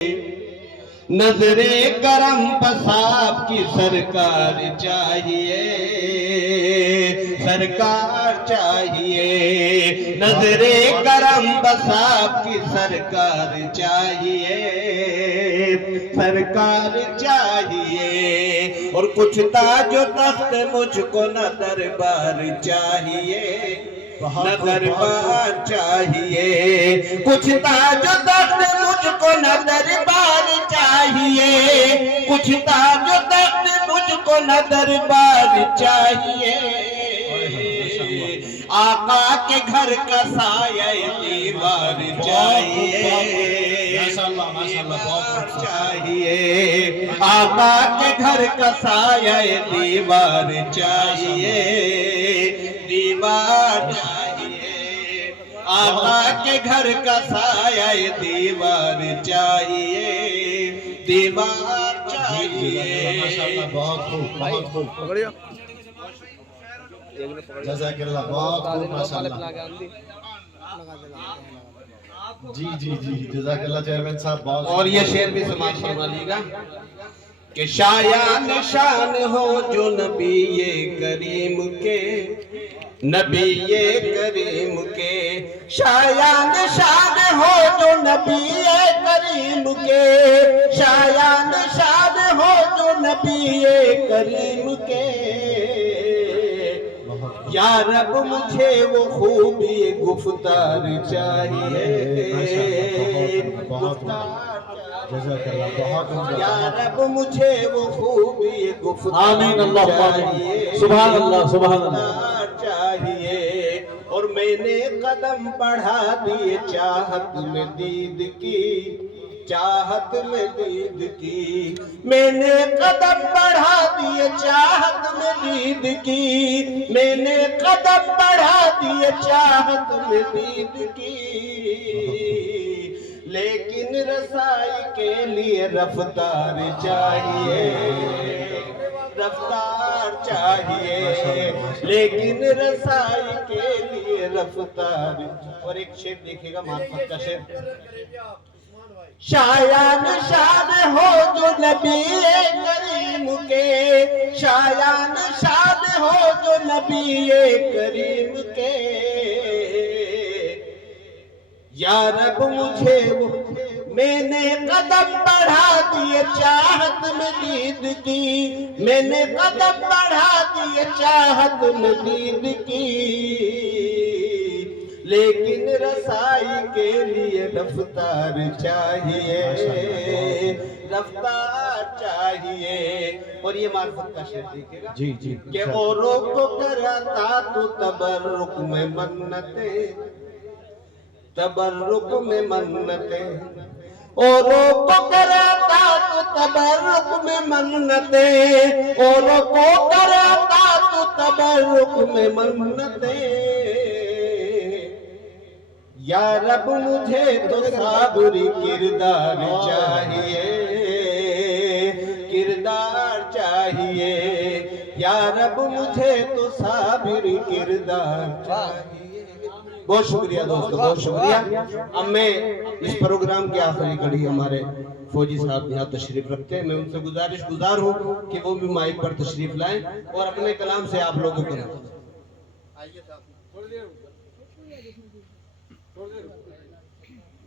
نظر کرم پساب کی سرکار چاہیے، سرکار چاہیے، نظر کرم پساب کی سرکار چاہیے، سرکار چاہیے، اور کچھ تاج و تخت مجھ کو نہ دربار چاہیے، نہ دربار چاہیے، کچھ تاج و تخت مجھ کو نہ دربار چاہیے، کچھ تاج و تخت مجھ کو نہ دربار چاہیے، آقا کے گھر کا سایہ دیوار چاہیے، چاہیے، آقا کے گھر کا سایہ دیوار چاہیے، دیوار چاہیے، آقا کے گھر کا سایہ دیوار چاہیے، دیوار چاہیے۔ بہت خوب، بہت خوب، جزاک اللہ، بہت خوب، ماشاءاللہ۔ جی جی جی، جزاک اللہ چیئرمین صاحب، بہت اور یہ شعر بھی سماعت فرما لیے گا کہ شایان شان ہو جو نبی کریم کے، نبی کریم کے، شایان شان ہو جو نبی کریم کے، شایان شان ہو جو نبی کریم کے، یا رب مجھے وہ خوبی گفتار چاہیے، یا رب مجھے وہ خوبی آمین، گفتار اللہ چاہیے، سبحان اللہ، سبحان اللہ۔ چاہیے، اور میں نے قدم بڑھا دیے چاہت میں دید کی، چاہت میں دید کی، میں نے قدم بڑھا دیے چاہت میں دید کی، میں نے قدم بڑھا دیے چاہت میں دید کی، لیکن رسائی کے لیے رفتار چاہیے، رفتار چاہیے، لیکن رسائی کے لیے رفتار۔ اور ایک شعر دیکھے گا معرفت کا شعر، شایان شان ہو جو نبی کریم کے، شایان شان ہو جو نبی کریم کے، یا رب مجھے وہ، میں نے قدم بڑھا دیے چاہت میں دید کی، میں نے قدم بڑھا دیے چاہت میں دید کی، لیکن رسائی کے لیے رفتار چاہیے، رفتار چاہیے۔ اور یہ معرفت کا شعر دیکھے گا جی جی، کہ اوروں کو کراتا تو تبرک میں منتیں، تبرک میں منتیں، اوروں کو کراتا تو تبرک میں منتیں، اوروں کو کراتا تو تبرک میں منتیں، یا رب مجھے تو صابری کردار چاہیے، کردار چاہیے، یا رب مجھے تو صابری کردار چاہیے۔ بہت شکریہ دوستو، بہت شکریہ۔ اب میں اس پروگرام کے آخری کڑی ہمارے فوجی صاحب یہاں تشریف رکھتے ہیں، میں ان سے گزارش گزار ہوں کہ وہ بھی مائک پر تشریف لائیں اور اپنے کلام سے آپ لوگوں کو